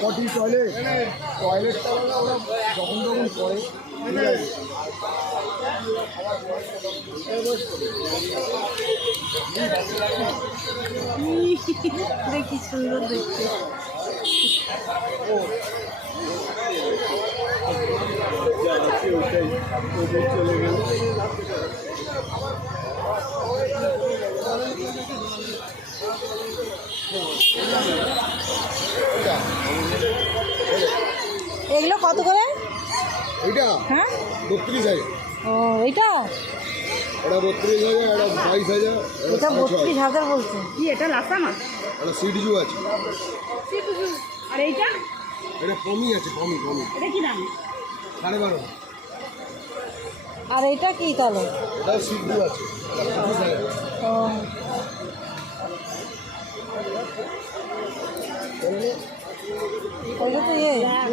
পটি টয়লেটটা ওরা যখন যখন করে দেখি সুন্দর দেখতে। চলে গেল। এগুলো কত করে? এইটা হ্যাঁ 32,000। ও এইটা এটা 32,000, এটা 22,000, এটা 32,000 বলছে। কি এটা লাসা মাছ? এটা সিডিজু আছে। আর এইটা এটা কমই আছে, কমই। এটা কি দাম? 12.5। আর এটা কি তাহলে? এটাও সিডিজু আছে, 25,000। ও ওইটা তো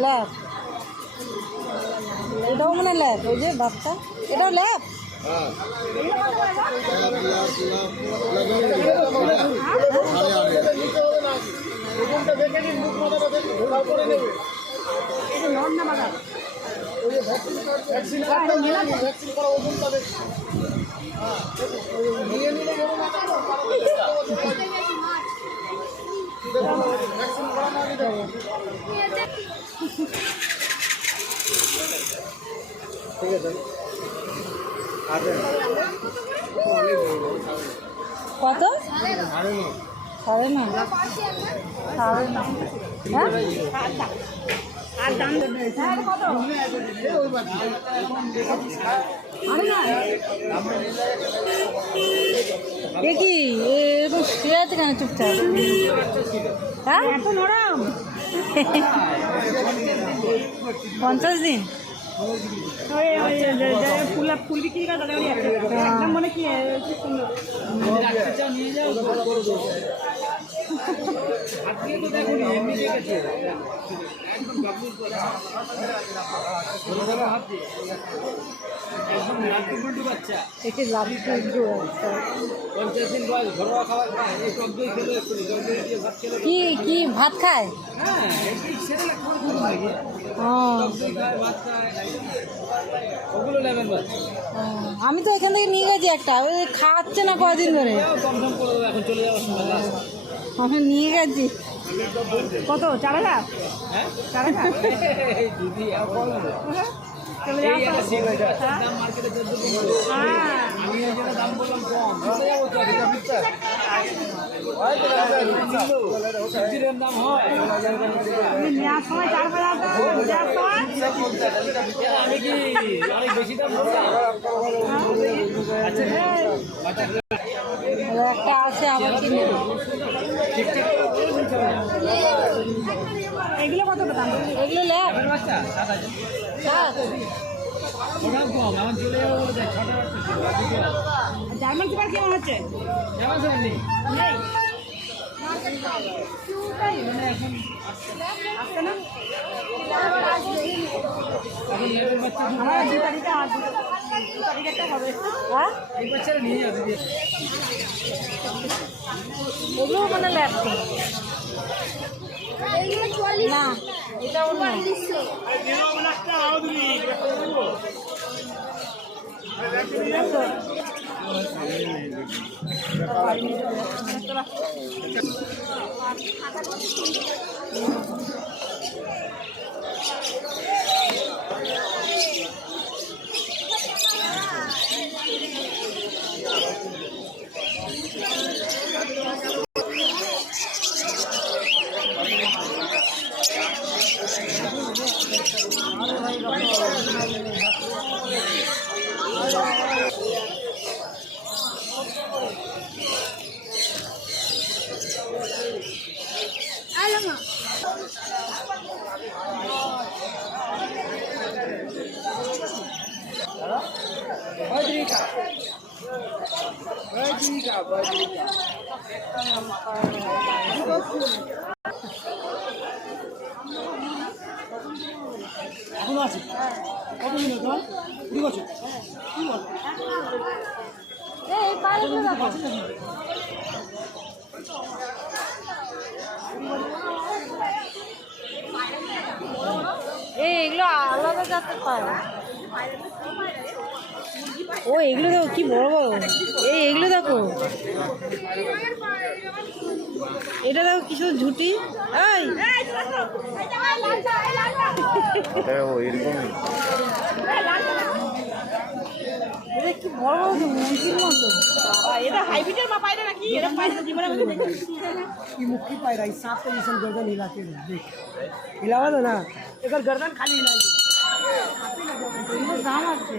ল্যাব, এটাও মানে ল্যাব, ওই যে বাচ্চা এটাও ল্যাব। হ্যাঁ ঠিক আছে। কত? 9.5। 9.5। হ্যাঁ আর দাম কত? দেখি এরকম শুয়ে আছে কেন চুপচাপ? হ্যাঁ এত নরম। 50 দিন। ফুল বিক্রি করে তাদের একদম মানে কি সুন্দর। একে লাভ কি কি ভাত খায়? আমি তো এখান থেকে নিয়ে গেছি একটা, ওই খাচ্ছে না কদিন ধরে, আমি নিয়ে গেছি। কত? 4,000? 4,000? নেওয়ার সময় 4,000, একটা আছে আবার কিনে। এগুলো কত দাম? এগুলো ল্যাব। জার্মান সুপার কেমন হচ্ছে? নেই। আসছে না? আমার 2 তারিখে আর 2 তারিখেরটা হবে। হ্যাঁ এগুলো মানে ল্যাব না, এটা অন্য। এখন আছে কত দিন তোমার 2 বছর কি বল এই পারে যাতে পায়। ও এগুলো দেখো কি বড় বড়, এগুলো দেখো, এটা দেখো কি সুন্দর ঝুটি। এই এটা কি বড় বড় তো মুরগির মতো। এটা হাইব্রিডের মা পায়রা নাকি? এরকম পায়রা জীবনে আমি দেখিনি। ये मुक्की पाए रहा है सांप पोजीशन गर्दन हिलाते हुए देख हिलावा दो ना एक गर्दन खाली हिलाई এগুলো দাম আছে।